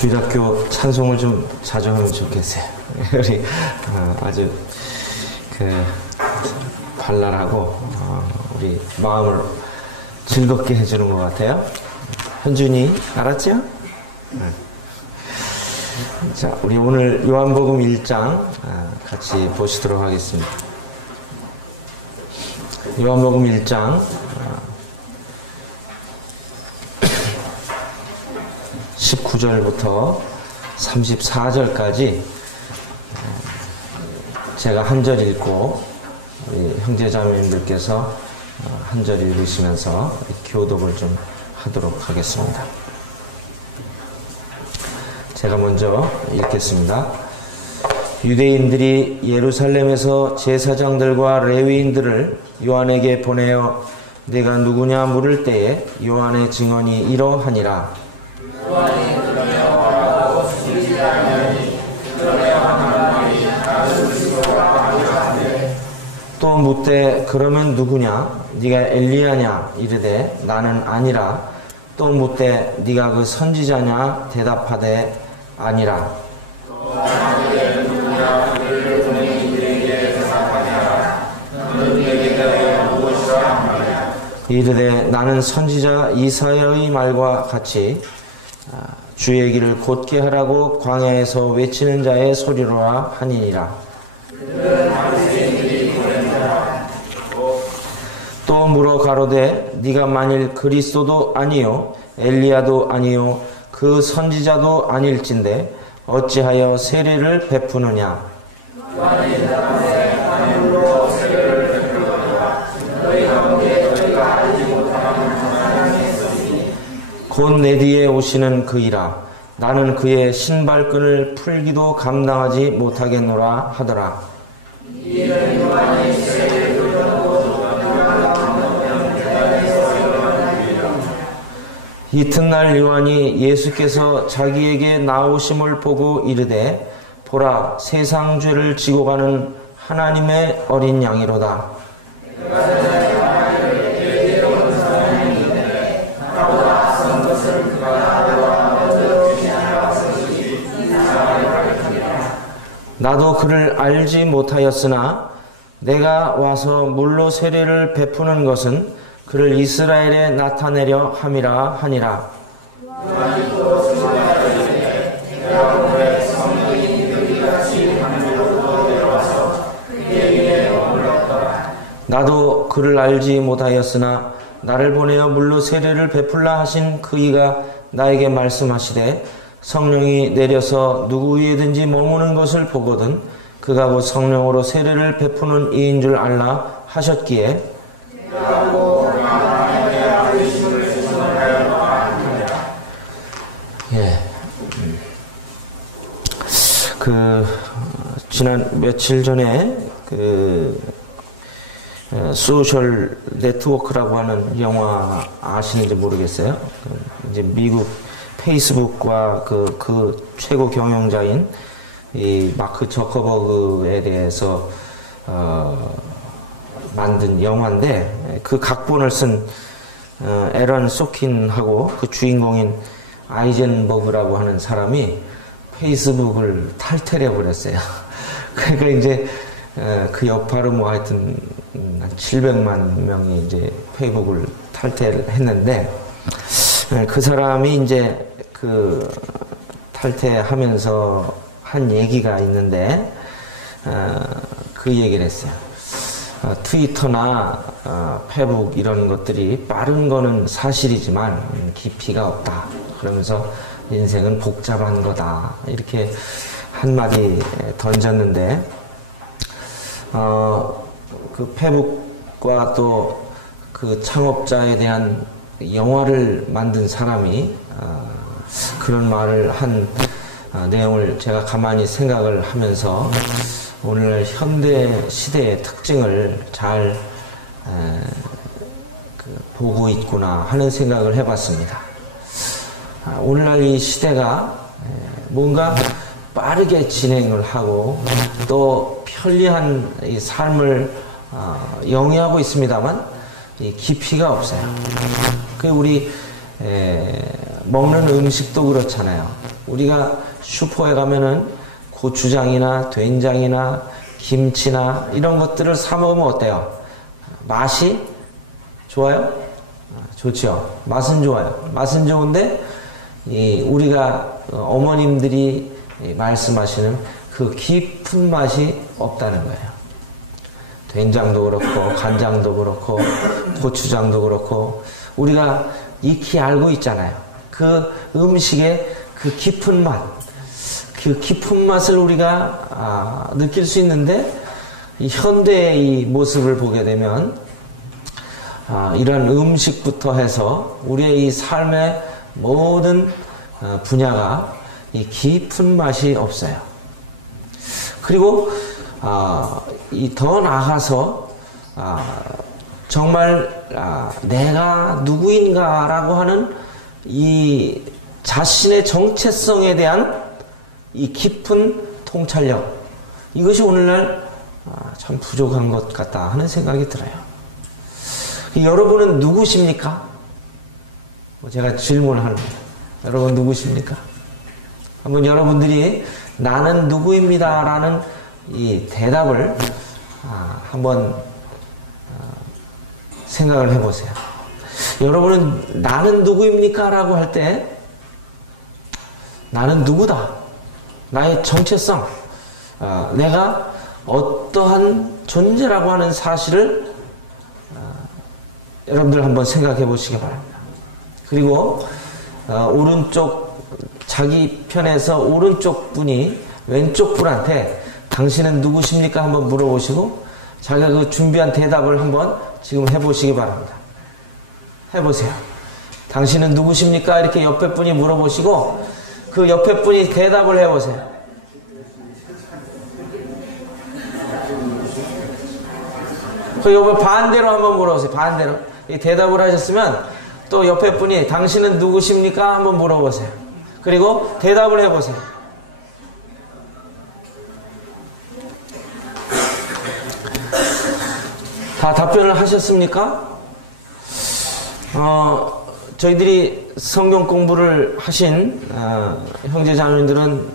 주일학교 찬송을 좀 자주 하면 좋겠어요. 우리 아주 발랄하고 우리 마음을 즐겁게 해주는 것 같아요. 현준이 알았죠? 자, 우리 오늘 요한복음 1장 같이 보시도록 하겠습니다. 요한복음 1장 19절부터 34절까지 제가 한 절 읽고 우리 형제자매님들께서 한 절 읽으시면서 교독을 좀 하도록 하겠습니다. 제가 먼저 읽겠습니다. 유대인들이 예루살렘에서 제사장들과 레위인들을 요한에게 보내어 네가 누구냐 물을 때에 요한의 증언이 이러하니라. 요한이 그러며 말하고 죽이지 아니하니 그러며 하는 말이 나를 죽이라 하니라. 또 묻되 그러면 누구냐 네가 엘리야냐 이르되 나는 아니라. 또 묻되 네가 그 선지자냐 대답하되 아니라. 또 나에게 누구냐 그를 보낸 이에게 대답하니라. 너는 내게 대하여 무엇이라 하느냐. 이르되 나는 선지자 이사야의 말과 같이 주의 길을 곧게 하라고 광야에서 외치는 자의 소리로라 하니니라. 또 물어 가로되 네가 만일 그리스도도 아니요 엘리야도 아니요 그 선지자도 아닐진데 어찌하여 세례를 베푸느냐. 곧 내 뒤에 오시는 그이라. 나는 그의 신발끈을 풀기도 감당하지 못하겠노라 하더라. 이튿날 요한이 예수께서 자기에게 나오심을 보고 이르되 보라 세상 죄를 지고 가는 하나님의 어린 양이로다. 나도 그를 알지 못하였으나 내가 와서 물로 세례를 베푸는 것은 그를 이스라엘에 나타내려 함이라 하니라. 나도 그를 알지 못하였으나 나를 보내어 물로 세례를 베풀라 하신 그이가 나에게 말씀하시되 성령이 내려서 누구 위에든지 머무는 것을 보거든 그가 곧 성령으로 세례를 베푸는 이인 줄 알라 하셨기에 지난 며칠 전에 소셜 네트워크라고 하는 영화 아시는지 모르겠어요. 이제 미국 페이스북과 그 최고 경영자인 이 마크 저커버그에 대해서 만든 영화인데 그 각본을 쓴 에런 소킨하고 그 주인공인 아이젠버그라고 하는 사람이 페이스북을 탈퇴해 버렸어요. 그러니까 이제 그 여파로 뭐 하여튼 한 700만 명이 이제 페이스북을 탈퇴를 했는데 그 사람이 이제 그 탈퇴하면서 한 얘기가 있는데 그 얘기를 했어요. 트위터나 페북 이런 것들이 빠른 거는 사실이지만 깊이가 없다. 그러면서 인생은 복잡한 거다. 이렇게 한마디 던졌는데 그 페북과 또 그 창업자에 대한 영화를 만든 사람이 그런 말을 한 내용을 제가 가만히 생각을 하면서 오늘 현대 시대의 특징을 잘 보고 있구나 하는 생각을 해봤습니다. 오늘날 이 시대가 뭔가 빠르게 진행을 하고 또 편리한 이 삶을 영위하고 있습니다만 이 깊이가 없어요. 그 우리 먹는 음식도 그렇잖아요. 우리가 슈퍼에 가면은 고추장이나 된장이나 김치나 이런 것들을 사 먹으면 어때요? 맛이 좋아요? 좋죠. 맛은 좋아요. 맛은 좋은데 우리가 어머님들이 말씀하시는 그 깊은 맛이 없다는 거예요. 된장도 그렇고 간장도 그렇고 고추장도 그렇고 우리가 익히 알고 있잖아요. 그 음식의 그 깊은 맛, 그 깊은 맛을 우리가 느낄 수 있는데 이 현대의 이 모습을 보게 되면 이런 음식부터 해서 우리의 이 삶의 모든 분야가 이 깊은 맛이 없어요. 그리고 더 나아가서 정말 내가 누구인가라고 하는 이 자신의 정체성에 대한 이 깊은 통찰력, 이것이 오늘날 참 부족한 것 같다 하는 생각이 들어요. 여러분은 누구십니까? 제가 질문을 합니다. 여러분 누구십니까? 한번 여러분들이 나는 누구입니다 라는 이 대답을 한번 생각을 해보세요. 여러분은 나는 누구입니까? 라고 할 때 나는 누구다. 나의 정체성, 내가 어떠한 존재라고 하는 사실을 여러분들 한번 생각해 보시기 바랍니다. 그리고 오른쪽 자기 편에서 오른쪽 분이 왼쪽 분한테 당신은 누구십니까? 한번 물어보시고 자기가 그 준비한 대답을 한번 지금 해보시기 바랍니다. 해보세요. 당신은 누구십니까? 이렇게 옆에 분이 물어보시고 그 옆에 분이 대답을 해보세요. 그 옆에 반대로 한번 물어보세요. 반대로. 이 대답을 하셨으면 또 옆에 분이 당신은 누구십니까? 한번 물어보세요. 그리고 대답을 해보세요. 다 답변을 하셨습니까? 저희들이 성경 공부를 하신 형제자매들은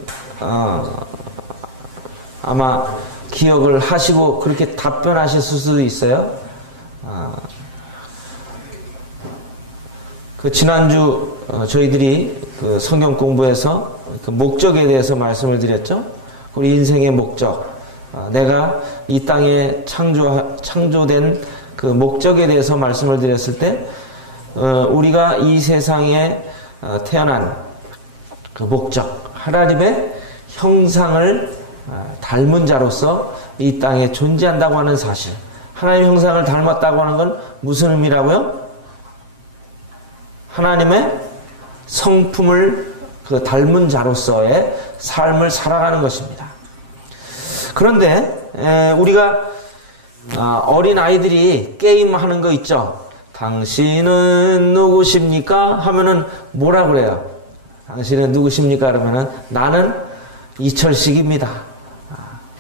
아마 기억을 하시고 그렇게 답변하셨을 수도 있어요. 그 지난주 저희들이 그 성경 공부에서 그 목적에 대해서 말씀을 드렸죠. 우리 인생의 목적, 내가 이 땅에 창조된 그 목적에 대해서 말씀을 드렸을 때 우리가 이 세상에 태어난 그 목적, 하나님의 형상을 닮은 자로서 이 땅에 존재한다고 하는 사실, 하나님의 형상을 닮았다고 하는 건 무슨 의미라고요? 하나님의 성품을 그 닮은 자로서의 삶을 살아가는 것입니다. 그런데 우리가 어린 아이들이 게임하는 거 있죠. 당신은 누구십니까? 하면은 뭐라 그래요? 당신은 누구십니까? 그러면은 나는 이철식입니다.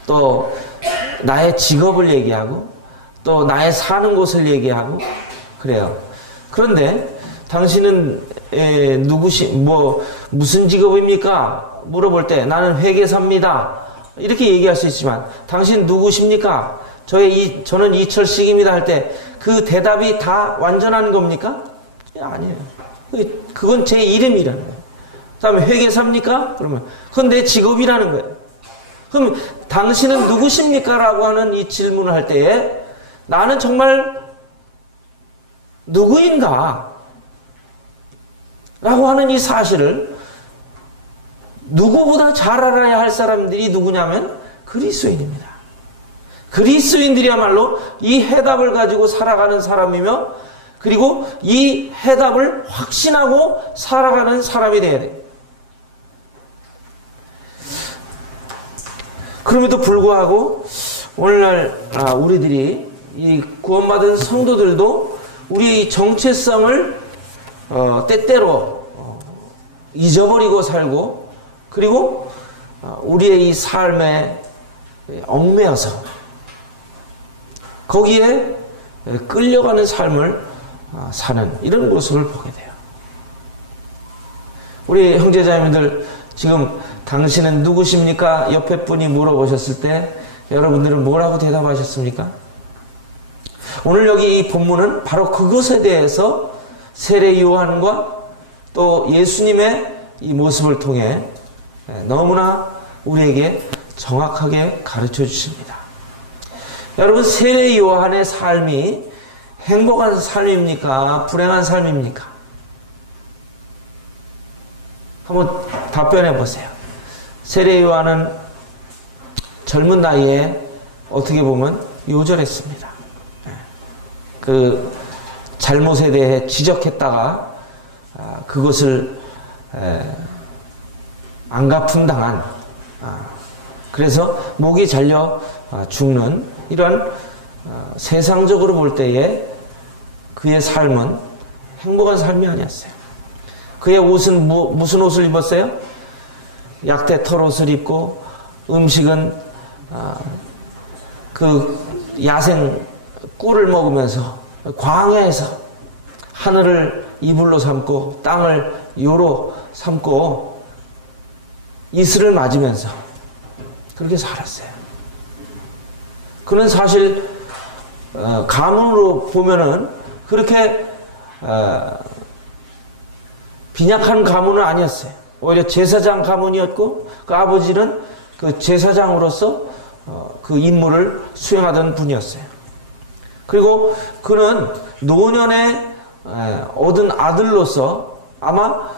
또 나의 직업을 얘기하고 또 나의 사는 곳을 얘기하고 그래요. 그런데 당신은 무슨 직업입니까? 물어볼 때 나는 회계사입니다. 이렇게 얘기할 수 있지만 당신 누구십니까? 저는 이철식입니다 할 때 그 대답이 다 완전한 겁니까? 아니에요. 그건 제 이름이라는 거예요. 그 다음에 회계사입니까? 그러면 그건 내 직업이라는 거예요. 그럼 당신은 누구십니까? 라고 하는 이 질문을 할 때에 나는 정말 누구인가? 라고 하는 이 사실을 누구보다 잘 알아야 할 사람들이 누구냐면 그리스도인입니다. 그리스도인들이야말로 이 해답을 가지고 살아가는 사람이며 그리고 이 해답을 확신하고 살아가는 사람이 되어야 돼요. 그럼에도 불구하고 오늘날 우리들이 이 구원받은 성도들도 우리의 정체성을 때때로 잊어버리고 살고 그리고 우리의 이 삶에 얽매여서 거기에 끌려가는 삶을 사는 이런 모습을 보게 돼요. 우리 형제자매들 지금 당신은 누구십니까? 옆에 분이 물어보셨을 때 여러분들은 뭐라고 대답하셨습니까? 오늘 여기 이 본문은 바로 그것에 대해서 세례 요한과 또 예수님의 이 모습을 통해 너무나 우리에게 정확하게 가르쳐 주십니다. 여러분, 세례 요한의 삶이 행복한 삶입니까? 불행한 삶입니까? 한번 답변해 보세요. 세례 요한은 젊은 나이에 어떻게 보면 요절했습니다. 그 잘못에 대해 지적했다가 그것을 안갚음당한, 그래서 목이 잘려 죽는 이런 세상적으로 볼 때에 그의 삶은 행복한 삶이 아니었어요. 그의 옷은 무슨 옷을 입었어요? 약대 털옷을 입고 음식은 그 야생 꿀을 먹으면서 광야에서 하늘을 이불로 삼고 땅을 요로 삼고 이슬을 맞으면서 그렇게 살았어요. 그는 사실 가문으로 보면은 그렇게 빈약한 가문은 아니었어요. 오히려 제사장 가문이었고 그 아버지는 그 제사장으로서 그 임무를 수행하던 분이었어요. 그리고 그는 노년에 얻은 아들로서 아마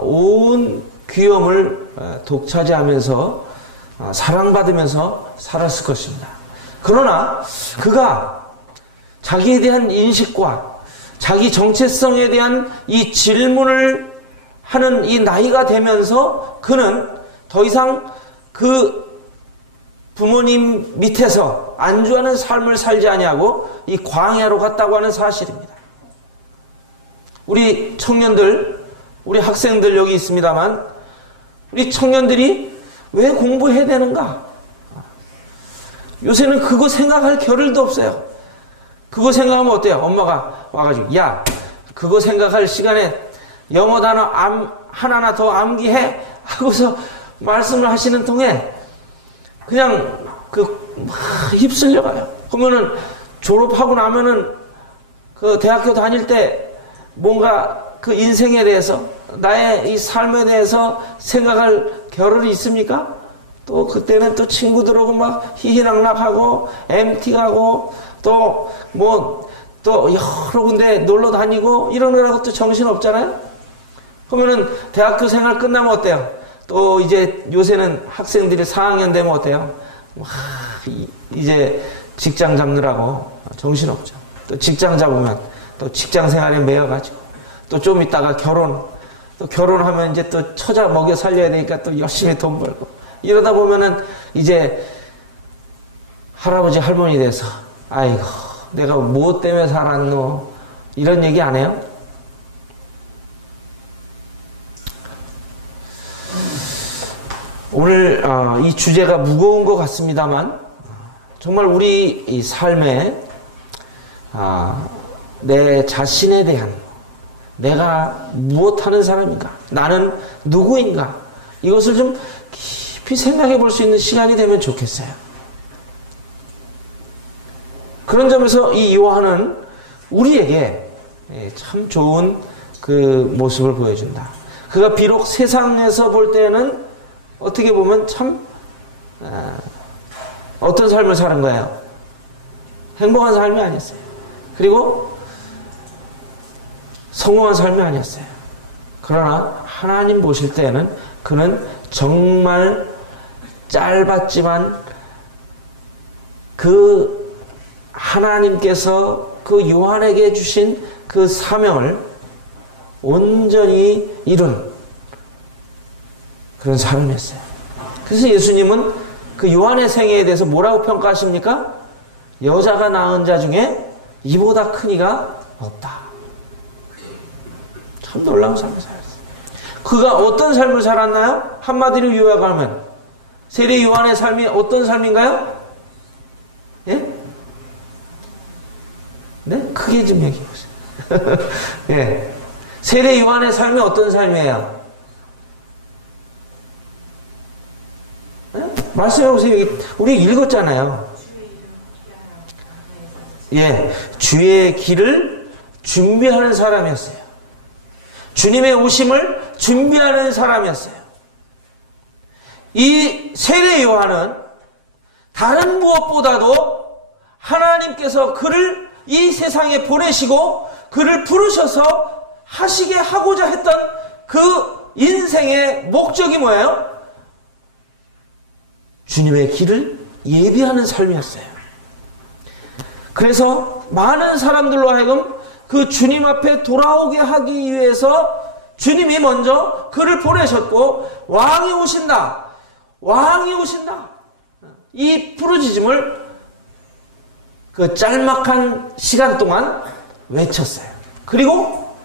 온 귀염을 독차지하면서 사랑받으면서 살았을 것입니다. 그러나 그가 자기에 대한 인식과 자기 정체성에 대한 이 질문을 하는 이 나이가 되면서 그는 더 이상 그 부모님 밑에서 안주하는 삶을 살지 아니하고 이 광야로 갔다고 하는 사실입니다. 우리 청년들, 우리 학생들 여기 있습니다만 우리 청년들이 왜 공부해야 되는가? 요새는 그거 생각할 겨를도 없어요. 그거 생각하면 어때요? 엄마가 와가지고 야, 그거 생각할 시간에 영어 단어 하나하나 더 암기해 하고서 말씀을 하시는 통에 그냥 휩쓸려 가요. 그러면은 졸업하고 나면은 그 대학교 다닐 때 뭔가 그 인생에 대해서 나의 이 삶에 대해서 생각할 겨를이 있습니까? 또 그때는 또 친구들하고 막 희희낙낙하고 MT 가고 또 여러 군데 놀러 다니고 이러느라고 또 정신 없잖아요? 그러면은 대학교 생활 끝나면 어때요? 또 이제 요새는 학생들이 4학년 되면 어때요? 이제 직장 잡느라고 정신 없죠. 또 직장 잡으면 또 직장 생활에 매여가지고 또 좀 있다가 또 결혼하면 이제 또 처자 먹여 살려야 되니까 또 열심히 돈 벌고 이러다 보면은 이제 할아버지 할머니 돼서 아이고 내가 뭐 때문에 살았노 이런 얘기 안 해요? 오늘 이 주제가 무거운 것 같습니다만 정말 우리 이 삶에 내 자신에 대한 내가 무엇하는 사람인가? 나는 누구인가? 이것을 좀 깊이 생각해 볼 수 있는 시간이 되면 좋겠어요. 그런 점에서 이 요한은 우리에게 참 좋은 그 모습을 보여준다. 그가 비록 세상에서 볼 때는 어떻게 보면 참 어떤 삶을 사는 거예요? 행복한 삶이 아니었어요. 그리고 성공한 삶이 아니었어요. 그러나 하나님 보실 때는 그는 정말 짧았지만 그 하나님께서 그 요한에게 주신 그 사명을 온전히 이룬 그런 사람이었어요. 그래서 예수님은 그 요한의 생애에 대해서 뭐라고 평가하십니까? 여자가 낳은 자 중에 이보다 큰 이가 없다. 참 놀라운 삶을 살았어요. 그가 어떤 삶을 살았나요? 한마디로 요약하면 세례 요한의 삶이 어떤 삶인가요? 예? 네? 크게 좀 얘기해 보세요. 예. 세례 요한의 삶이 어떤 삶이에요? 말씀해 보세요. 우리 읽었잖아요. 예, 주의 길을 준비하는 사람이었어요. 주님의 오심을 준비하는 사람이었어요. 이 세례 요한은 다른 무엇보다도 하나님께서 그를 이 세상에 보내시고 그를 부르셔서 하시게 하고자 했던 그 인생의 목적이 뭐예요? 주님의 길을 예비하는 삶이었어요. 그래서 많은 사람들로 하여금 그 주님 앞에 돌아오게 하기 위해서 주님이 먼저 그를 보내셨고, 왕이 오신다, 왕이 오신다, 이 부르짖음을 그 짤막한 시간 동안 외쳤어요. 그리고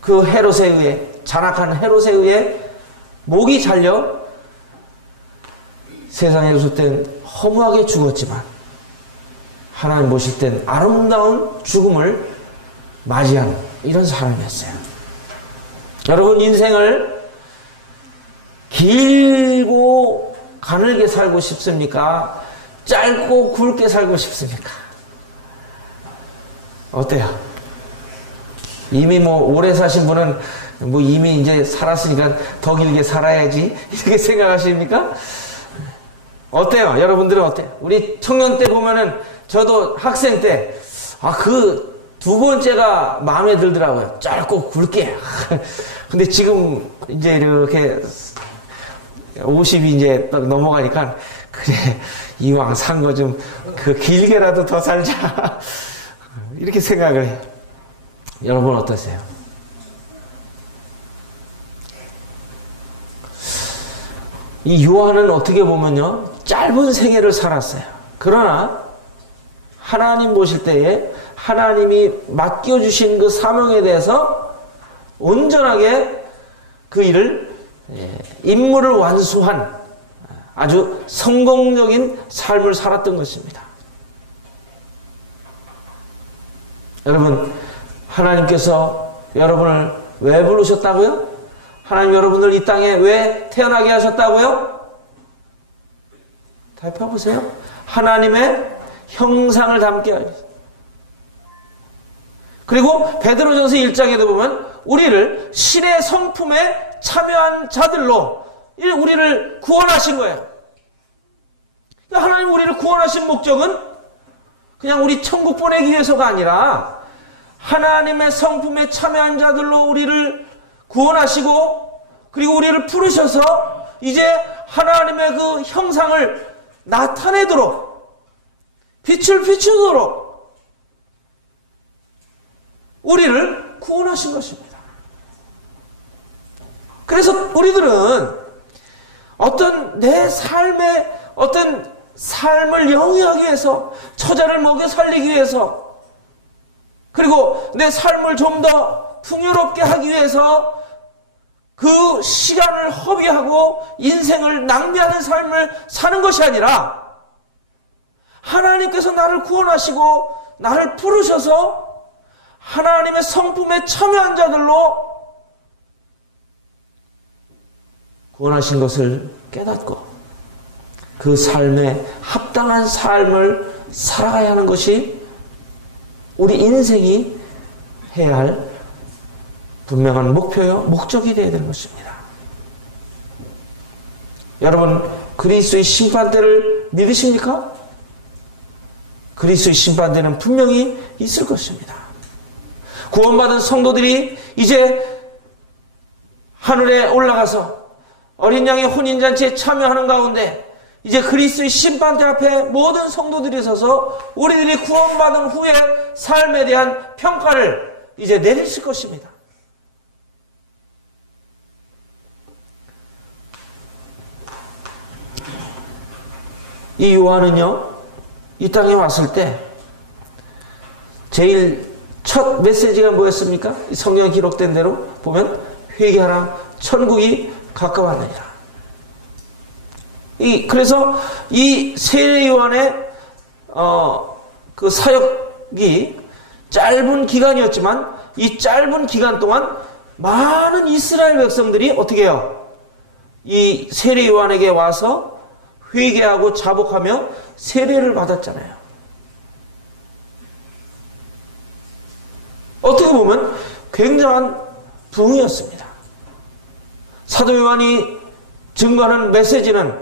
그 헤롯에 의해, 잔악한 헤롯에 의해 목이 잘려 세상에 오실 땐 허무하게 죽었지만 하나님 보실 땐 아름다운 죽음을 맞이한 이런 사람이었어요. 여러분, 인생을 길고 가늘게 살고 싶습니까? 짧고 굵게 살고 싶습니까? 어때요? 이미 오래 사신 분은 이미 이제 살았으니까 더 길게 살아야지, 이렇게 생각하십니까? 어때요? 여러분들은 어때요? 우리 청년 때 보면은, 저도 학생 때, 그 두 번째가 마음에 들더라고요. 짧고 굵게. 근데 지금 이제 이렇게 50이 이제 넘어가니까, 그래, 이왕 산 거 좀 길게라도 더 살자. 이렇게 생각을 해요. 여러분 어떠세요? 이 요한은 어떻게 보면요, 짧은 생애를 살았어요. 그러나 하나님 보실 때에 하나님이 맡겨주신 그 사명에 대해서 온전하게 그 일을, 임무를 완수한 아주 성공적인 삶을 살았던 것입니다. 여러분, 하나님께서 여러분을 왜 부르셨다고요? 하나님 여러분을 이 땅에 왜 태어나게 하셨다고요? 대답해보세요. 하나님의 형상을 담게 하려. 그리고 베드로전서 1장에도 보면 우리를 신의 성품에 참여한 자들로 우리를 구원하신 거예요. 그러니까 하나님 우리를 구원하신 목적은 그냥 우리 천국 보내기 위해서가 아니라 하나님의 성품에 참여한 자들로 우리를 구원하시고, 그리고 우리를 부르셔서 이제 하나님의 그 형상을 나타내도록, 빛을 비추도록 우리를 구원하신 것입니다. 그래서 우리들은 내 삶의 어떤 삶을 영위하기 위해서, 처자를 먹여 살리기 위해서, 그리고 내 삶을 좀 더 풍요롭게 하기 위해서 그 시간을 허비하고 인생을 낭비하는 삶을 사는 것이 아니라, 하나님께서 나를 구원하시고 나를 부르셔서 하나님의 성품에 참여한 자들로 구원하신 것을 깨닫고 그 삶에 합당한 삶을 살아가야 하는 것이 우리 인생이 해야 할 분명한 목표요, 목적이 되어야 되는 것입니다. 여러분, 그리스도의 심판대를 믿으십니까? 그리스도의 심판대는 분명히 있을 것입니다. 구원받은 성도들이 이제 하늘에 올라가서 어린 양의 혼인잔치에 참여하는 가운데 이제 그리스도의 심판대 앞에 모든 성도들이 서서 우리들이 구원받은 후에 삶에 대한 평가를 이제 내리실 것입니다. 이 요한은요, 이 땅에 왔을 때 제일 첫 메시지가 뭐였습니까? 성경에 기록된 대로 보면 회개하라, 천국이 가까웠느니라. 그래서 이 세례 요한의 그 사역이 짧은 기간이었지만 이 짧은 기간 동안 많은 이스라엘 백성들이 어떻게 해요? 이 세례 요한에게 와서 회개하고 자복하며 세례를 받았잖아요. 어떻게 보면 굉장한 부흥이었습니다. 사도 요한이 증거하는 메시지는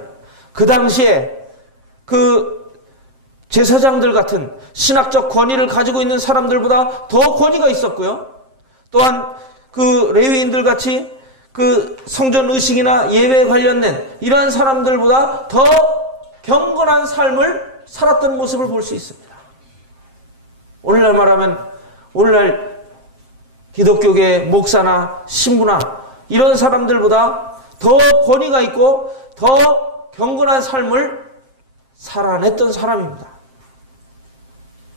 그 당시에 그 제사장들 같은 신학적 권위를 가지고 있는 사람들보다 더 권위가 있었고요. 또한 그 레위인들 같이 그 성전 의식이나 예배에 관련된 이러한 사람들보다 더 경건한 삶을 살았던 모습을 볼 수 있습니다. 오늘날 말하면 오늘날 기독교계 목사나 신부나 이런 사람들보다 더 권위가 있고 더 경건한 삶을 살아냈던 사람입니다.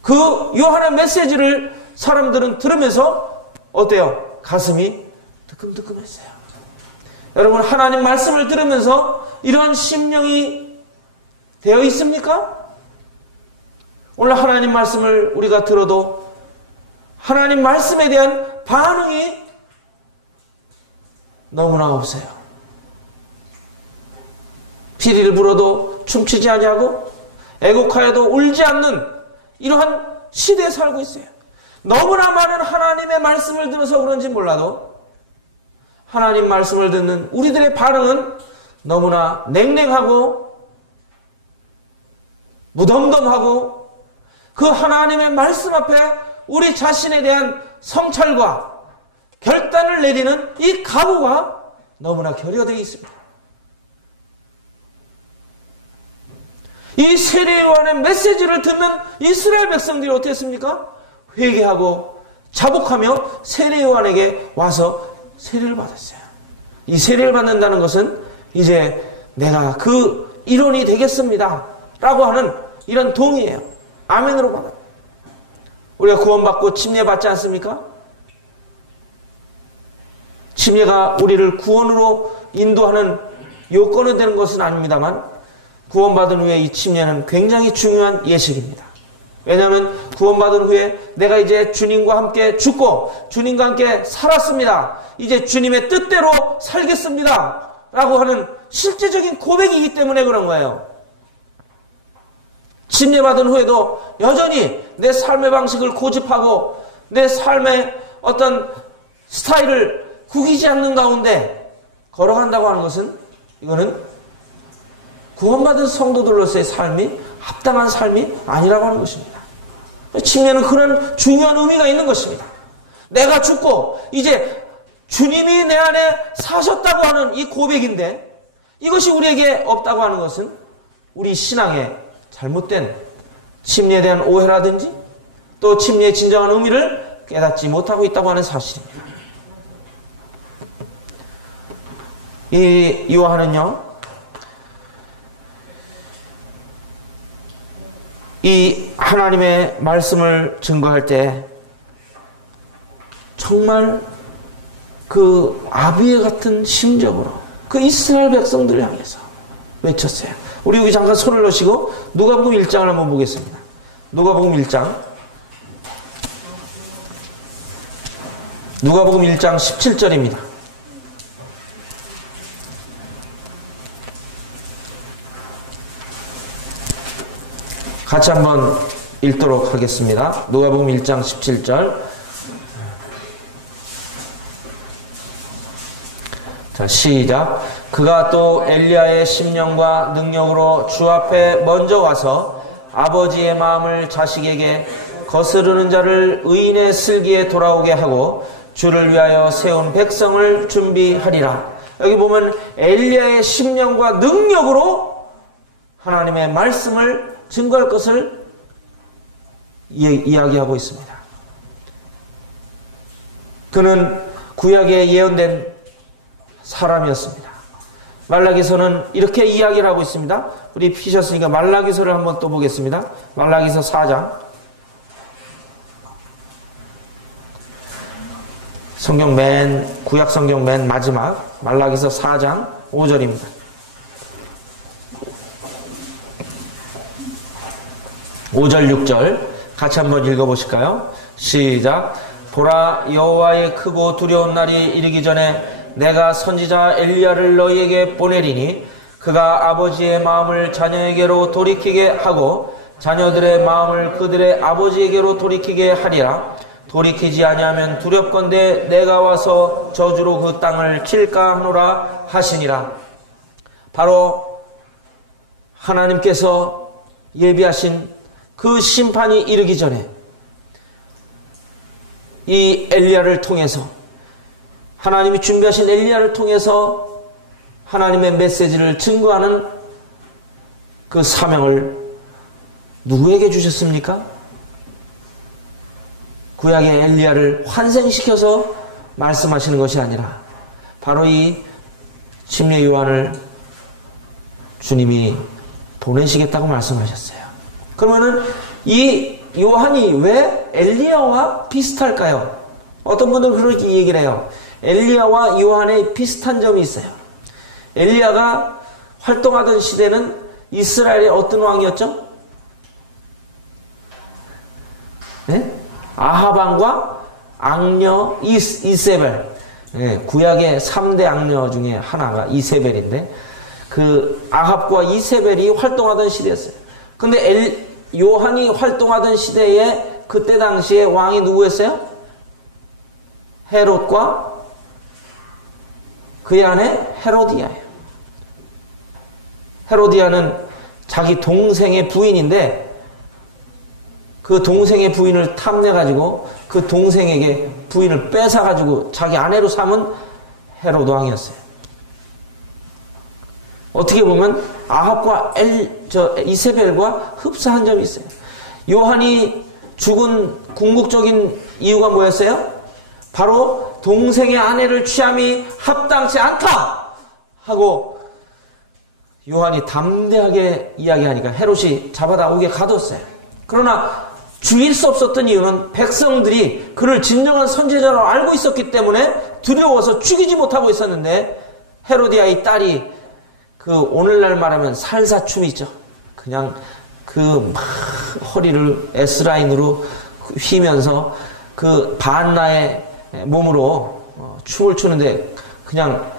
그 요한의 메시지를 사람들은 들으면서 어때요? 가슴이 뜨끔뜨끔했어요. 여러분, 하나님 말씀을 들으면서 이런 심령이 되어 있습니까? 오늘 하나님 말씀을 우리가 들어도 하나님 말씀에 대한 반응이 너무나 없어요. 피리를 불어도 춤추지 아니하고 애곡하여도 울지 않는 이러한 시대에 살고 있어요. 너무나 많은 하나님의 말씀을 들어서 그런지 몰라도 하나님 말씀을 듣는 우리들의 반응은 너무나 냉랭하고 무덤덤하고 그 하나님의 말씀 앞에 우리 자신에 대한 성찰과 결단을 내리는 이 각오가 너무나 결여되어 있습니다. 이 세례 요한의 메시지를 듣는 이스라엘 백성들이 어떻게 했습니까? 회개하고 자복하며 세례 요한에게 와서 세례를 받았어요. 이 세례를 받는다는 것은 이제 내가 그 일원이 되겠습니다 라고 하는 이런 동의예요. 아멘으로 받아요. 우리가 구원받고 침례받지 않습니까? 침례가 우리를 구원으로 인도하는 요건은 되는 것은 아닙니다만 구원받은 후에 이 침례는 굉장히 중요한 예식입니다. 왜냐하면 구원받은 후에 내가 이제 주님과 함께 죽고 주님과 함께 살았습니다. 이제 주님의 뜻대로 살겠습니다 라고 하는 실제적인 고백이기 때문에 그런 거예요. 침례받은 후에도 여전히 내 삶의 방식을 고집하고 내 삶의 어떤 스타일을 구기지 않는 가운데 걸어간다고 하는 것은 이거는 구원받은 성도들로서의 삶이 합당한 삶이 아니라고 하는 것입니다. 침례는 그런 중요한 의미가 있는 것입니다. 내가 죽고 이제 주님이 내 안에 사셨다고 하는 이 고백인데 이것이 우리에게 없다고 하는 것은 우리 신앙의 잘못된 침례에 대한 오해라든지 또 침례의 진정한 의미를 깨닫지 못하고 있다고 하는 사실입니다. 이 요한은요, 이 하나님의 말씀을 증거할 때 정말 그 아비의 같은 심정으로 그 이스라엘 백성들을 향해서 외쳤어요. 우리 여기 잠깐 손을 놓으시고 누가복음 1장을 한번 보겠습니다. 누가복음 1장 17절입니다. 같이 한번 읽도록 하겠습니다. 누가복음 1장 17절. 자, 시작. 그가 또 엘리야의 심령과 능력으로 주 앞에 먼저 와서 아버지의 마음을 자식에게 거스르는 자를 의인의 슬기에 돌아오게 하고 주를 위하여 세운 백성을 준비하리라. 여기 보면 엘리야의 심령과 능력으로 하나님의 말씀을 증거할 것을 이야기하고 있습니다. 그는 구약에 예언된 사람이었습니다. 말라기서는 이렇게 이야기를 하고 있습니다. 우리 피셨으니까 말라기서를 한번 또 보겠습니다. 말라기서 4장. 구약 성경 맨 마지막 말라기서 4장 5절입니다. 5절 6절 같이 한번 읽어보실까요? 시작. 보라, 여호와의 크고 두려운 날이 이르기 전에 내가 선지자 엘리야를 너희에게 보내리니 그가 아버지의 마음을 자녀에게로 돌이키게 하고 자녀들의 마음을 그들의 아버지에게로 돌이키게 하리라. 돌이키지 아니하면 두렵건대 내가 와서 저주로 그 땅을 칠까 하노라 하시니라. 바로 하나님께서 예비하신 그 심판이 이르기 전에 이 엘리야를 통해서, 하나님이 준비하신 엘리야를 통해서 하나님의 메시지를 증거하는 그 사명을 누구에게 주셨습니까? 구약의 엘리야를 환생시켜서 말씀하시는 것이 아니라 바로 이 침례 요한을 주님이 보내시겠다고 말씀하셨어요. 그러면은 이 요한이 왜 엘리야와 비슷할까요? 어떤 분들은 그렇게 얘기를 해요. 엘리야와 요한의 비슷한 점이 있어요. 엘리야가 활동하던 시대는 이스라엘의 어떤 왕이었죠? 네? 아합 왕과 악녀 이세벨. 네, 구약의 3대 악녀 중에 하나가 이세벨인데, 그 아합과 이세벨이 활동하던 시대였어요. 근데 요한이 활동하던 시대에 그때 당시에 왕이 누구였어요? 헤롯과 그의 아내 헤로디아예요. 헤로디아는 자기 동생의 부인인데 그 동생의 부인을 탐내가지고 그 동생에게 부인을 뺏어가지고 자기 아내로 삼은 헤로드 왕이었어요. 어떻게 보면 아합과 이세벨과 흡사한 점이 있어요. 요한이 죽은 궁극적인 이유가 뭐였어요? 바로 동생의 아내를 취함이 합당치 않다 하고 요한이 담대하게 이야기하니까 헤롯이 잡아다 옥에 가뒀어요. 그러나 죽일 수 없었던 이유는 백성들이 그를 진정한 선지자로 알고 있었기 때문에 두려워서 죽이지 못하고 있었는데, 헤로디아의 딸이 그 오늘날 말하면 살사춤이 있죠. 그냥 그 막 허리를 S라인으로 휘면서 그 반나의 몸으로 춤을 추는데, 그냥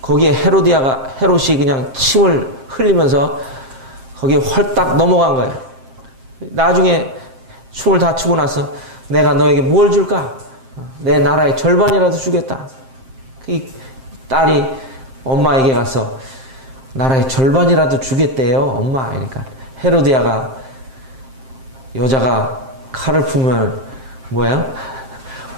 거기에 헤롯이 그냥 침을 흘리면서 거기에 헐딱 넘어간 거예요. 나중에 춤을 다 추고 나서 내가 너에게 뭘 줄까? 내 나라의 절반이라도 주겠다. 그 딸이 엄마에게 가서 나라의 절반이라도 주겠대요, 엄마. 그러니까 헤로디아가, 여자가 칼을 품으면 뭐예요?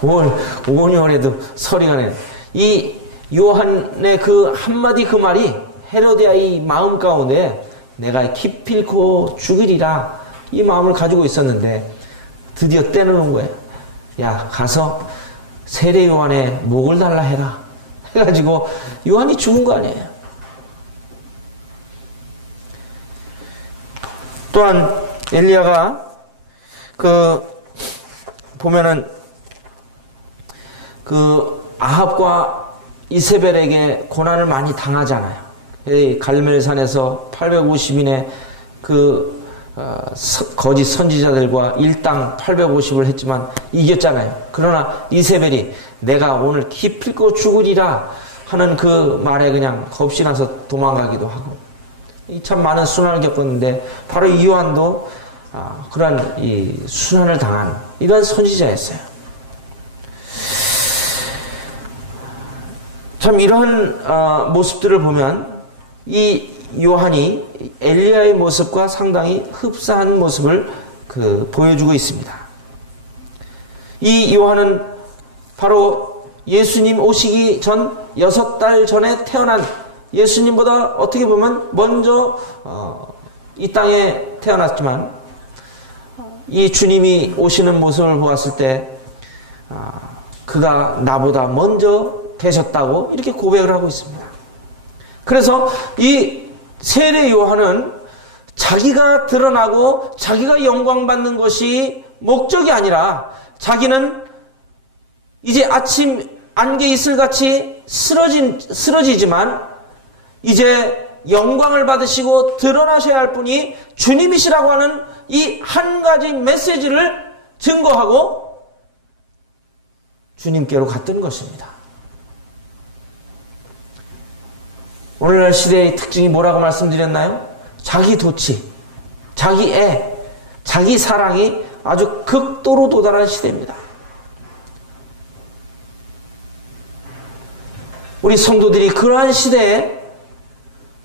5년에도 소리가 내. 이 요한의 그 한마디 그 말이 헤로디아의 마음 가운데 내가 기필코 죽이리라 이 마음을 가지고 있었는데, 드디어 떼놓은 거예요. 야, 가서 세례 요한의 목을 달라 해라 해가지고 요한이 죽은 거 아니에요. 또한 엘리야가 보면은 아합과 이세벨에게 고난을 많이 당하잖아요. 갈멜산에서 850인의 거짓 선지자들과 일당 850을 했지만 이겼잖아요. 그러나 이세벨이 내가 오늘 기필코 죽으리라 하는 그 말에 그냥 겁이 나서 도망가기도 하고, 참 많은 순환을 겪었는데 바로 이 요한도 그러한 이 순환을 당한 이러한 선지자였어요. 참 이러한 모습들을 보면 이 요한이 엘리야의 모습과 상당히 흡사한 모습을 보여주고 있습니다. 이 요한은 바로 예수님 오시기 전 6달 전에 태어난, 예수님보다 어떻게 보면 먼저 이 땅에 태어났지만 이 주님이 오시는 모습을 보았을 때 그가 나보다 먼저 계셨다고 이렇게 고백을 하고 있습니다. 그래서 이 세례 요한은 자기가 드러나고 자기가 영광받는 것이 목적이 아니라, 자기는 이제 아침 안개 이슬같이 쓰러지지만 이제 영광을 받으시고 드러나셔야 할 분이 주님이시라고 하는 이 한 가지 메시지를 증거하고 주님께로 갔던 것입니다. 오늘날 시대의 특징이 뭐라고 말씀드렸나요? 자기 도취, 자기 애, 자기 사랑이 아주 극도로 도달한 시대입니다. 우리 성도들이 그러한 시대에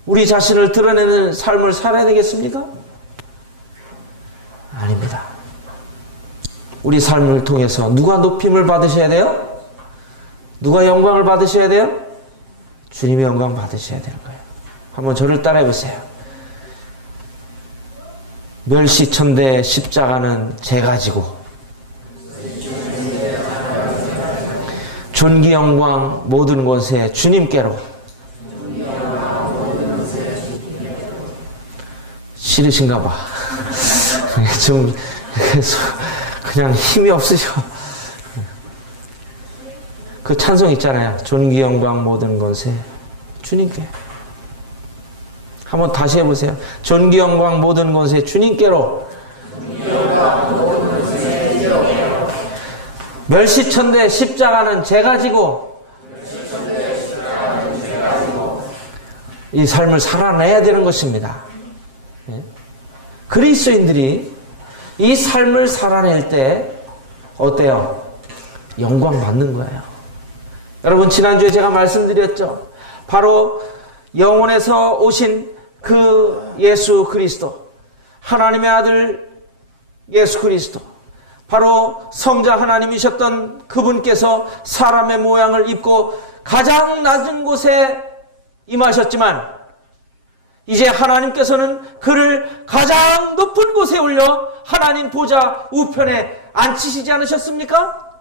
우리 자신을 드러내는 삶을 살아야 되겠습니까? 아닙니다. 우리 삶을 통해서 누가 높임을 받으셔야 돼요? 누가 영광을 받으셔야 돼요? 주님의 영광 받으셔야 되는 거예요. 한번 저를 따라해 보세요. 멸시천대 십자가는 제가 지고 존귀 영광 모든 것에 주님께로. 싫으신가 봐. 좀 그냥 힘이 없으셔. 그 찬송 있잖아요. 존귀 영광 모든 것에 주님께. 한번 다시 해보세요. 존귀 영광 모든 것에 주님께로. 멸시천대 십자가는 제가 지고 이 삶을 살아내야 되는 것입니다. 그리스도인들이 이 삶을 살아낼 때 어때요? 영광 받는 거예요. 여러분, 지난주에 제가 말씀드렸죠. 바로 영혼에서 오신 그 예수 그리스도, 하나님의 아들 예수 그리스도, 바로 성자 하나님이셨던 그분께서 사람의 모양을 입고 가장 낮은 곳에 임하셨지만 이제 하나님께서는 그를 가장 높은 곳에 올려 하나님 보좌 우편에 앉히시지 않으셨습니까?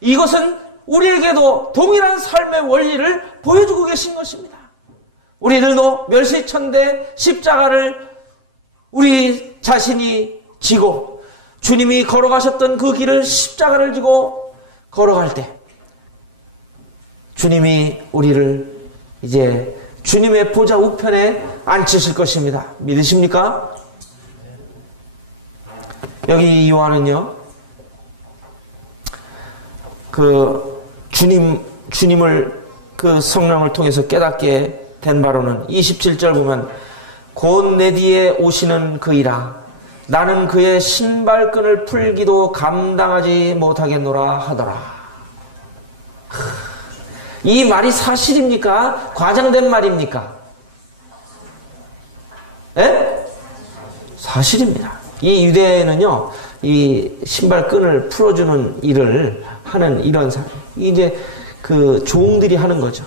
이것은 우리에게도 동일한 삶의 원리를 보여주고 계신 것입니다. 우리들도 멸시천대 십자가를 우리 자신이 지고 주님이 걸어가셨던 그 길을 십자가를 지고 걸어갈 때 주님이 우리를 이제 주님의 보좌 우편에 앉히실 것입니다. 믿으십니까? 여기 요한은요, 주님을 그 성령을 통해서 깨닫게 된 바로는 27절 보면 곧 내 뒤에 오시는 그이라 나는 그의 신발끈을 풀기도 감당하지 못하겠노라 하더라. 이 말이 사실입니까? 과장된 말입니까? 예? 사실입니다. 이 유대는요, 이 신발끈을 풀어주는 일을 하는 이런 사람, 이제 그 종들이 하는 거죠.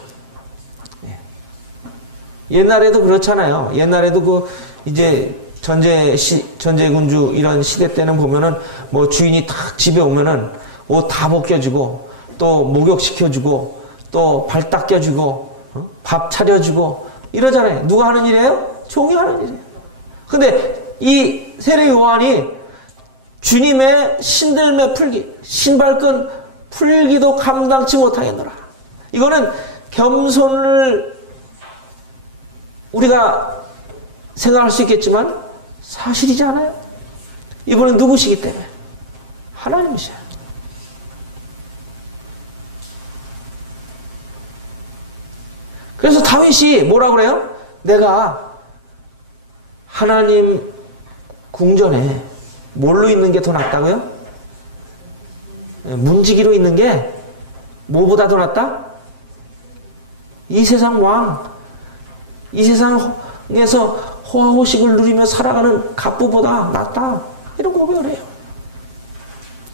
옛날에도 그렇잖아요. 옛날에도 이제 전제군주 이런 시대 때는 보면은 뭐 주인이 딱 집에 오면은 옷 다 벗겨주고 또 목욕시켜주고 또 발 닦여주고 밥 차려주고 이러잖아요. 누가 하는 일이에요? 종이 하는 일이에요. 근데 이 세례 요한이 주님의 신들매 풀기, 신발끈 풀기도 감당치 못하겠노라. 이거는 겸손을 우리가 생각할 수 있겠지만 사실이지 않아요? 이분은 누구시기 때문에? 하나님이셔요. 그래서 다윗이 뭐라고 그래요? 내가 하나님 궁전에 뭘로 있는 게 더 낫다고요? 문지기로 있는 게 뭐보다 더 낫다? 이 세상 왕, 이 세상에서 호화호식을 누리며 살아가는 갑부보다 낫다. 이런 고백을 해요.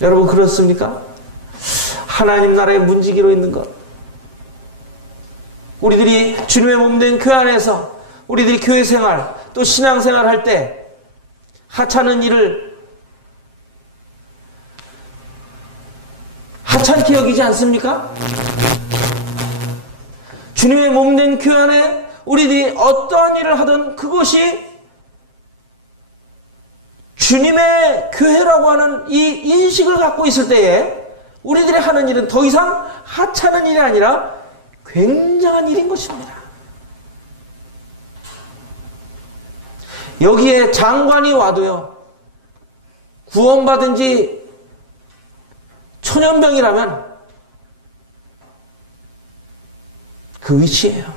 여러분 그렇습니까? 하나님 나라의 문지기로 있는 것. 우리들이 주님의 몸된 교회 안에서 우리들이 교회 생활 또 신앙 생활 할 때 하찮은 일을 하찮게 여기지 않습니까? 주님의 몸된 교회 안에 우리들이 어떠한 일을 하든 그것이 주님의 교회라고 하는 이 인식을 갖고 있을 때에 우리들이 하는 일은 더 이상 하찮은 일이 아니라 굉장한 일인 것입니다. 여기에 장관이 와도요, 구원받은 지 천연병이라면 그 위치예요.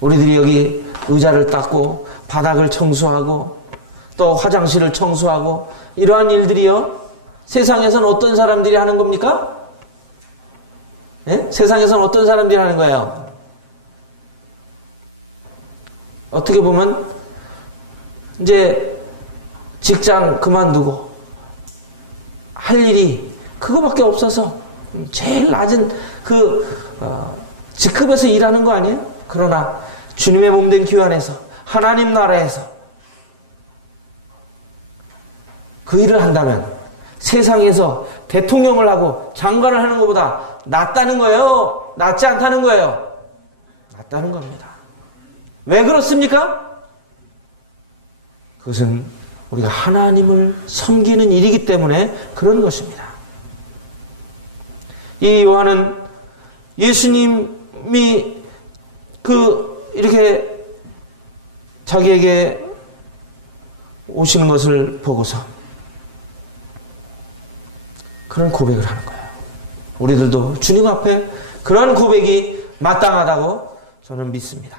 우리들이 여기 의자를 닦고 바닥을 청소하고 또 화장실을 청소하고 이러한 일들이요, 세상에서는 어떤 사람들이 하는 겁니까? 예? 세상에서는 어떤 사람들이 하는 거예요? 어떻게 보면 이제 직장 그만두고 할 일이 그거밖에 없어서 제일 낮은 직급에서 일하는 거 아니에요? 그러나 주님의 몸된 교회 안에서 하나님 나라에서 그 일을 한다면 세상에서 대통령을 하고 장관을 하는 것보다 낫다는 거예요? 낫지 않다는 거예요? 낫다는 겁니다. 왜 그렇습니까? 그것은 우리가 하나님을 섬기는 일이기 때문에 그런 것입니다. 이 요한은 예수님이 이렇게 자기에게 오시는 것을 보고서 그런 고백을 하는 거예요. 우리들도 주님 앞에 그런 고백이 마땅하다고 저는 믿습니다.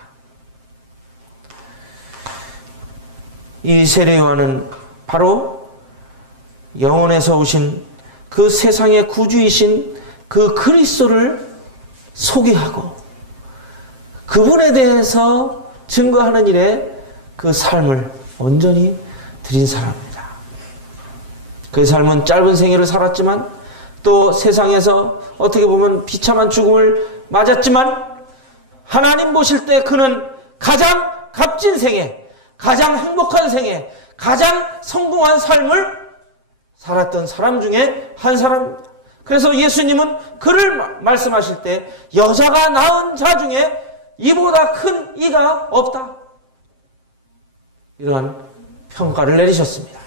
이 세례 요한은 바로 영원에서 오신 그 세상의 구주이신 그 그리스도를 소개하고 그분에 대해서 증거하는 일에 그 삶을 온전히 드린 사람입니다. 그 삶은 짧은 생애를 살았지만 또 세상에서 어떻게 보면 비참한 죽음을 맞았지만 하나님 보실 때 그는 가장 값진 생애, 가장 행복한 생애, 가장 성공한 삶을 살았던 사람 중에 한 사람입니다. 그래서 예수님은 그를 말씀하실 때 여자가 낳은 자 중에 이보다 큰 이가 없다, 이러한 평가를 내리셨습니다.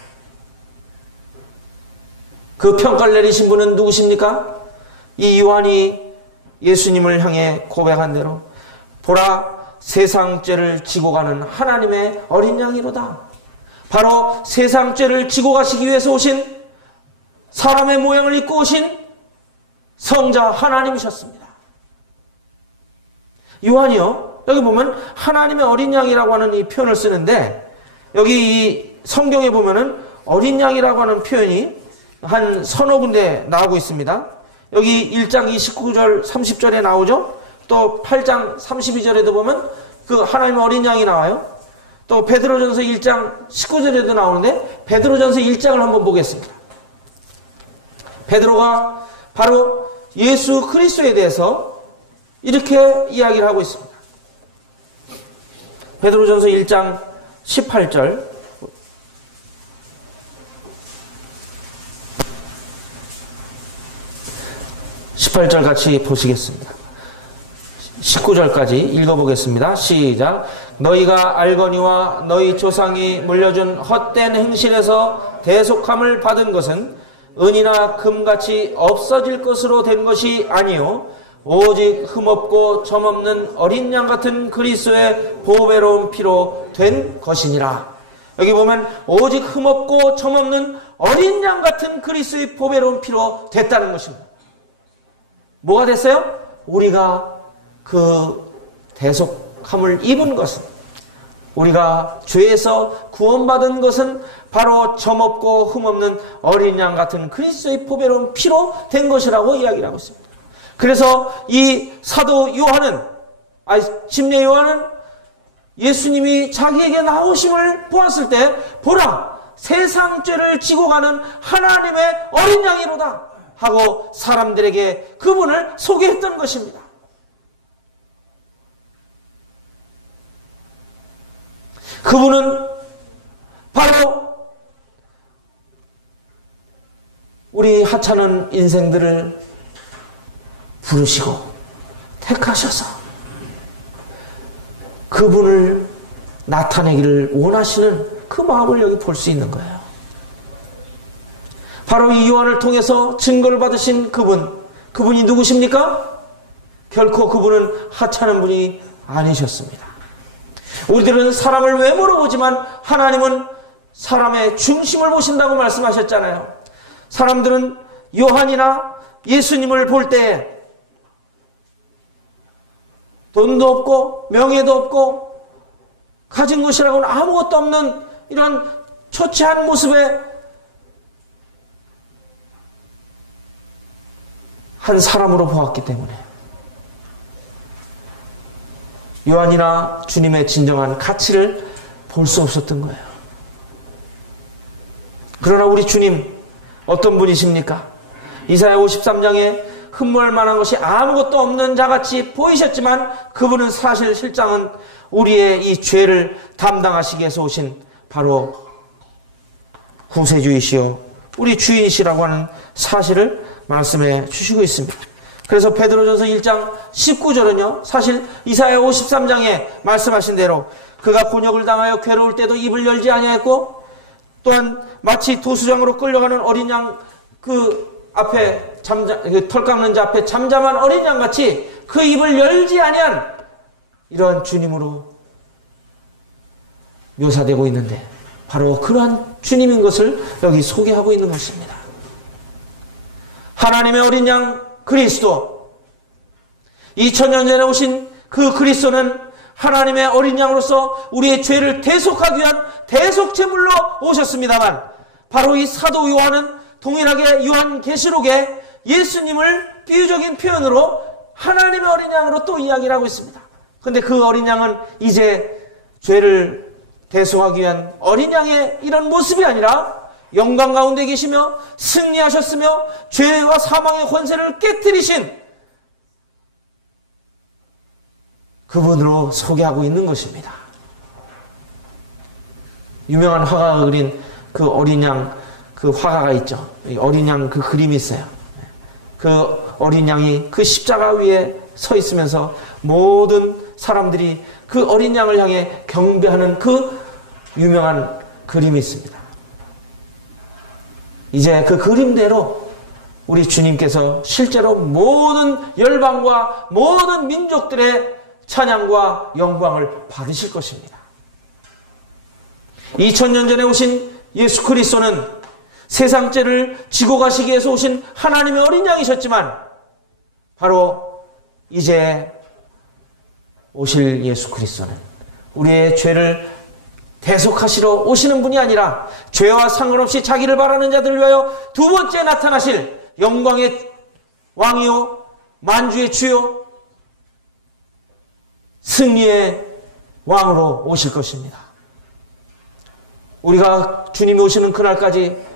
그 평가를 내리신 분은 누구십니까? 이 요한이 예수님을 향해 고백한 대로 보라, 세상 죄를 지고 가는 하나님의 어린 양이로다. 바로 세상 죄를 지고 가시기 위해서 오신, 사람의 모양을 입고 오신 성자 하나님이셨습니다. 요한이요, 여기 보면 하나님의 어린 양이라고 하는 이 표현을 쓰는데, 여기 이 성경에 보면은 어린 양이라고 하는 표현이 한 서너 군데 나오고 있습니다. 여기 1장 29절 30절에 나오죠. 또 8장 32절에도 보면 그 하나님의 어린 양이 나와요. 또 베드로전서 1장 19절에도 나오는데 베드로전서 1장을 한번 보겠습니다. 베드로가 바로 예수 그리스도에 대해서 이렇게 이야기를 하고 있습니다. 베드로전서 1장 18절, 18절 같이 보시겠습니다. 19절까지 읽어보겠습니다. 시작. 너희가 알거니와 너희 조상이 물려준 헛된 행실에서 대속함을 받은 것은 은이나 금같이 없어질 것으로 된 것이 아니요 오직 흠없고 점없는 어린 양 같은 그리스도의 보배로운 피로 된 것이니라. 여기 보면 오직 흠없고 점없는 어린 양 같은 그리스도의 보배로운 피로 됐다는 것입니다. 뭐가 됐어요? 우리가 그 대속함을 입은 것은, 우리가 죄에서 구원받은 것은 바로 점없고 흠없는 어린 양 같은 그리스도의 보배로운 피로 된 것이라고 이야기를 하고 있습니다. 그래서 이 사도 요한은, 침례 요한은 예수님이 자기에게 나오심을 보았을 때 보라, 세상 죄를 지고 가는 하나님의 어린 양이로다 하고 사람들에게 그분을 소개했던 것입니다. 그분은 바로 우리 하찮은 인생들을 부르시고 택하셔서 그분을 나타내기를 원하시는 그 마음을 여기 볼 수 있는 거예요. 바로 이 요한을 통해서 증거를 받으신 그분이 누구십니까? 결코 그분은 하찮은 분이 아니셨습니다. 우리들은 사람을 외모로 보지만 하나님은 사람의 중심을 보신다고 말씀하셨잖아요. 사람들은 요한이나 예수님을 볼 때 돈도 없고 명예도 없고 가진 것이라고는 아무것도 없는 이런 초췌한 모습의 한 사람으로 보았기 때문에 요한이나 주님의 진정한 가치를 볼 수 없었던 거예요. 그러나 우리 주님 어떤 분이십니까? 이사야 53장에 흠모할 만한 것이 아무것도 없는 자같이 보이셨지만 그분은 사실 실상은 우리의 이 죄를 담당하시기 위해서 오신 바로 구세주이시요 우리 주인이시라고 하는 사실을 말씀해 주시고 있습니다. 그래서 베드로전서 1장 19절은요 사실 이사야 53장에 말씀하신 대로 그가 곤욕을 당하여 괴로울 때도 입을 열지 아니하였고 또한 마치 도수장으로 끌려가는 어린 양 그 앞에 털 깎는 자 앞에 잠잠한 어린 양같이 그 입을 열지 아니한 이러한 주님으로 묘사되고 있는데 바로 그러한 주님인 것을 여기 소개하고 있는 것입니다. 하나님의 어린 양 그리스도 2000년 전에 오신 그 그리스도는 하나님의 어린 양으로서 우리의 죄를 대속하기 위한 대속제물로 오셨습니다만 바로 이 사도 요한은 동일하게 요한계시록에 예수님을 비유적인 표현으로 하나님의 어린 양으로 또 이야기를 하고 있습니다. 그런데 그 어린 양은 이제 죄를 대속하기 위한 어린 양의 이런 모습이 아니라 영광 가운데 계시며 승리하셨으며 죄와 사망의 권세를 깨뜨리신 그분으로 소개하고 있는 것입니다. 유명한 화가가 그린 그 어린 양 그 화가가 있죠. 어린 양 그 그림이 있어요. 그 어린 양이 그 십자가 위에 서 있으면서 모든 사람들이 그 어린 양을 향해 경배하는 그 유명한 그림이 있습니다. 이제 그 그림대로 우리 주님께서 실제로 모든 열방과 모든 민족들의 찬양과 영광을 받으실 것입니다. 2000년 전에 오신 예수 그리스도는 세상 죄를 지고 가시기 위해서 오신 하나님의 어린 양이셨지만 바로 이제 오실 예수 그리스도는 우리의 죄를 대속하시러 오시는 분이 아니라 죄와 상관없이 자기를 바라는 자들을 위하여 두 번째 나타나실 영광의 왕이요 만주의 주요 승리의 왕으로 오실 것입니다. 우리가 주님이 오시는 그날까지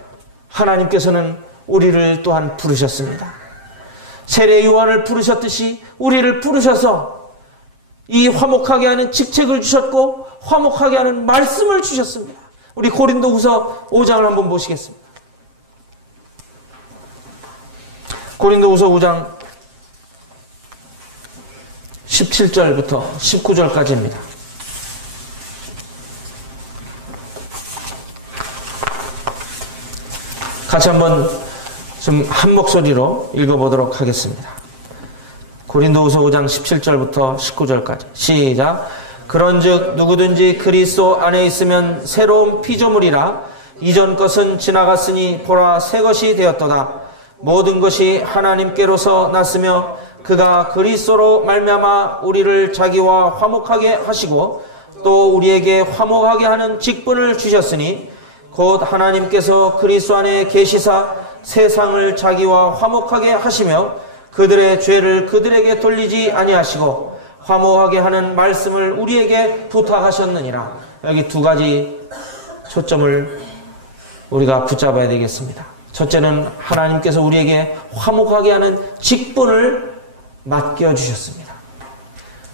하나님께서는 우리를 또한 부르셨습니다. 세례 요한을 부르셨듯이 우리를 부르셔서 이 화목하게 하는 직책을 주셨고 화목하게 하는 말씀을 주셨습니다. 우리 고린도후서 5장을 한번 보시겠습니다. 고린도후서 5장 17절부터 19절까지입니다. 같이 한번 좀 한 목소리로 읽어보도록 하겠습니다. 고린도후서 5장 17절부터 19절까지 시작. 그런즉 누구든지 그리스도 안에 있으면 새로운 피조물이라 이전 것은 지나갔으니 보라 새 것이 되었도다. 모든 것이 하나님께로서 났으며 그가 그리스도로 말미암아 우리를 자기와 화목하게 하시고 또 우리에게 화목하게 하는 직분을 주셨으니 곧 하나님께서 그리스도 안에 계시사 세상을 자기와 화목하게 하시며 그들의 죄를 그들에게 돌리지 아니하시고 화목하게 하는 말씀을 우리에게 부탁하셨느니라. 여기 두 가지 초점을 우리가 붙잡아야 되겠습니다. 첫째는 하나님께서 우리에게 화목하게 하는 직분을 맡겨주셨습니다.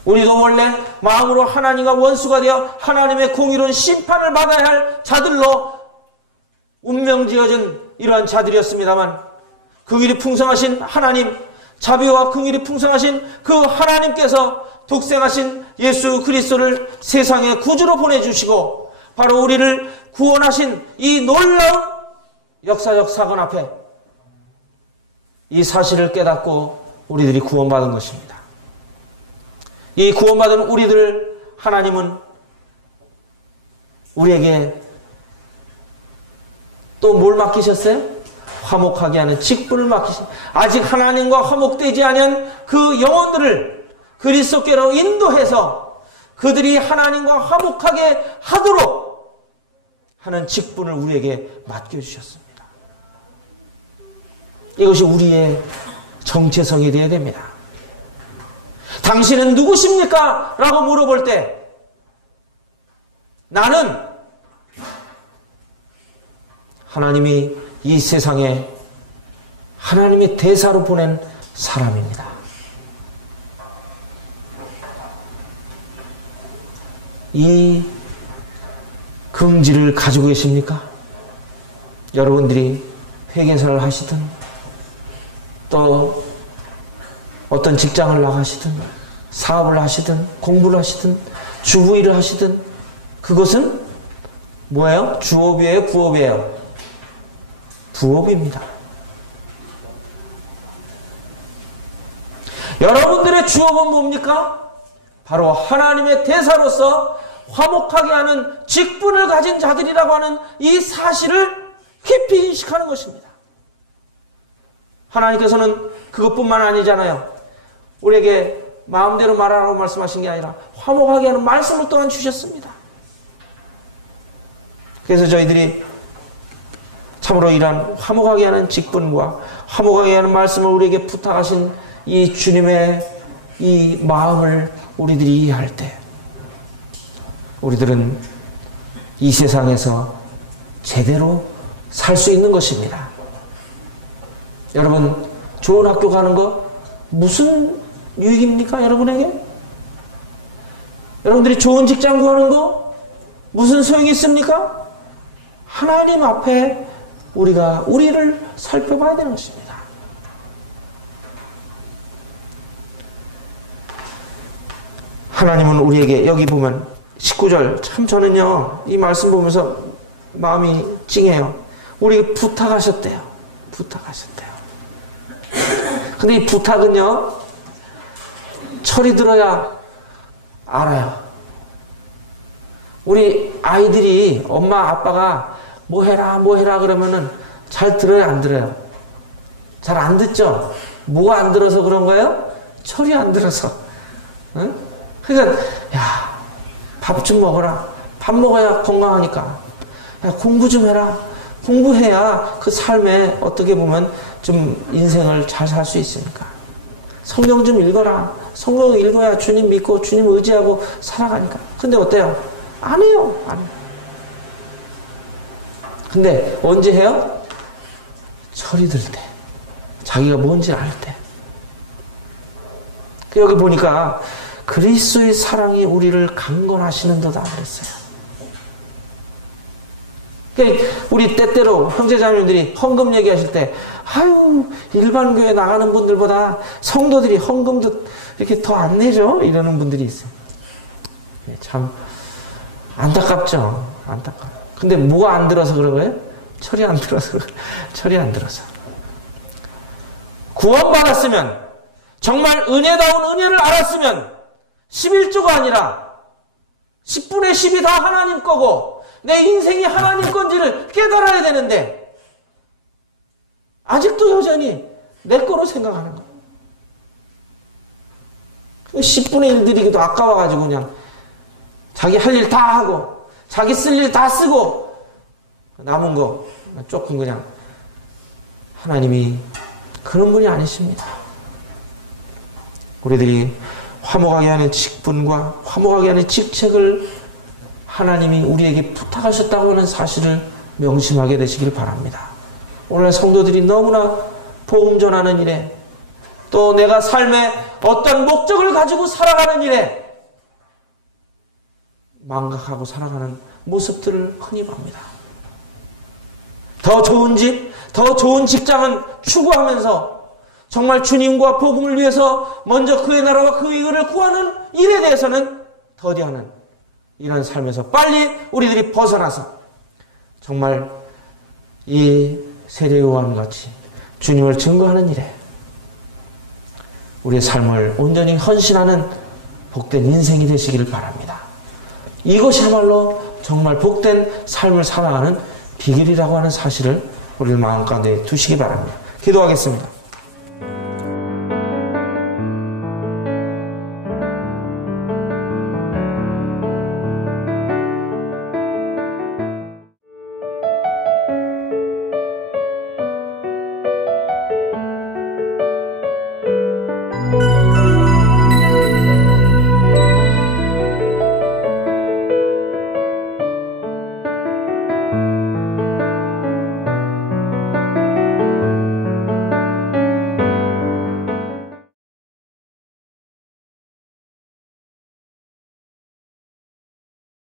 우리도 원래 마음으로 하나님과 원수가 되어 하나님의 공의로운 심판을 받아야 할 자들로 운명지어진 이러한 자들이었습니다만 긍휼이 풍성하신 하나님, 자비와 긍휼이 풍성하신 그 하나님께서 독생하신 예수 그리스도를 세상의 구주로 보내주시고 바로 우리를 구원하신 이 놀라운 역사적 사건 앞에 이 사실을 깨닫고 우리들이 구원받은 것입니다. 이 구원받은 우리들을 하나님은 우리에게 또 뭘 맡기셨어요? 화목하게 하는 직분을 맡기신. 아직 하나님과 화목되지 아니한 그 영혼들을, 그리스도께로 인도해서 그들이 하나님과 화목하게 하도록 하는 직분을 우리에게 맡겨주셨습니다. 이것이 우리의 정체성이 되어야 됩니다. 당신은 누구십니까? 라고 물어볼 때 나는 하나님이 이 세상에 하나님의 대사로 보낸 사람입니다. 이 긍지를 가지고 계십니까? 여러분들이 회계사를 하시든 또 어떤 직장을 나가시든 사업을 하시든 공부를 하시든 주부일을 하시든 그것은 뭐예요? 주업이에요? 부업이에요? 부업입니다. 여러분들의 주업은 뭡니까? 바로 하나님의 대사로서 화목하게 하는 직분을 가진 자들이라고 하는 이 사실을 깊이 인식하는 것입니다. 하나님께서는 그것뿐만 아니잖아요. 우리에게 마음대로 말하라고 말씀하신 게 아니라 화목하게 하는 말씀을 또한 주셨습니다. 그래서 저희들이 참으로 이러한 화목하게 하는 직분과 화목하게 하는 말씀을 우리에게 부탁하신 이 주님의 이 마음을 우리들이 이해할 때 우리들은 이 세상에서 제대로 살 수 있는 것입니다. 여러분, 좋은 학교 가는 거 무슨 유익입니까? 여러분에게? 여러분들이 좋은 직장 구하는 거 무슨 소용이 있습니까? 하나님 앞에 우리가 우리를 살펴봐야 되는 것입니다. 하나님은 우리에게 여기 보면 19절 참 저는요 이 말씀 보면서 마음이 찡해요. 우리에게 부탁하셨대요. 부탁하셨대요. 근데 이 부탁은요 철이 들어야 알아요. 우리 아이들이 엄마 아빠가 뭐 해라 그러면은 잘 들어요 안 들어요? 잘 안 듣죠? 뭐가 안 들어서 그런 거예요? 철이 안 들어서. 응? 그러니까 야 밥 좀 먹어라. 밥 먹어야 건강하니까. 야 공부 좀 해라. 공부해야 그 삶에 어떻게 보면 좀 인생을 잘 살 수 있으니까. 성경 좀 읽어라. 성경 읽어야 주님 믿고 주님 의지하고 살아가니까. 근데 어때요? 안 해요. 안 해요. 근데 언제 해요? 철이 들 때. 자기가 뭔지 알 때. 여기 보니까 그리스도의 사랑이 우리를 강건하시는도다 그랬어요. 그러니까 우리 때때로 형제자매님들이 헌금 얘기하실 때 아유 일반 교회 나가는 분들보다 성도들이 헌금도 이렇게 더 안 내죠? 이러는 분들이 있어요. 참 안타깝죠. 안타까워. 근데 뭐가 안 들어서 그런 거예요? 철이 안 들어서. 철이 안 들어서. 구원받았으면 정말 은혜다운 은혜를 알았으면 11조가 아니라 10분의 10이 다 하나님 거고 내 인생이 하나님 건지를 깨달아야 되는데 아직도 여전히 내 거로 생각하는 거예요. 10분의 1 드리기도 아까워가지고 그냥 자기 할 일 다 하고 자기 쓸 일 다 쓰고 남은 거 조금 그냥 하나님이 그런 분이 아니십니다. 우리들이 화목하게 하는 직분과 화목하게 하는 직책을 하나님이 우리에게 부탁하셨다고 하는 사실을 명심하게 되시길 바랍니다. 오늘 성도들이 너무나 복음 전하는 일에 또 내가 삶에 어떤 목적을 가지고 살아가는 일에 망각하고 살아가는 모습들을 흔히 봅니다. 더 좋은 집, 더 좋은 직장은 추구하면서 정말 주님과 복음을 위해서 먼저 그의 나라와 그의 의를 구하는 일에 대해서는 더디하는 이런 삶에서 빨리 우리들이 벗어나서 정말 이 세례요한 같이 주님을 증거하는 일에 우리의 삶을 온전히 헌신하는 복된 인생이 되시기를 바랍니다. 이것이야말로 정말 복된 삶을 살아가는 비결이라고 하는 사실을 우리 마음 가운데 두시기 바랍니다. 기도하겠습니다.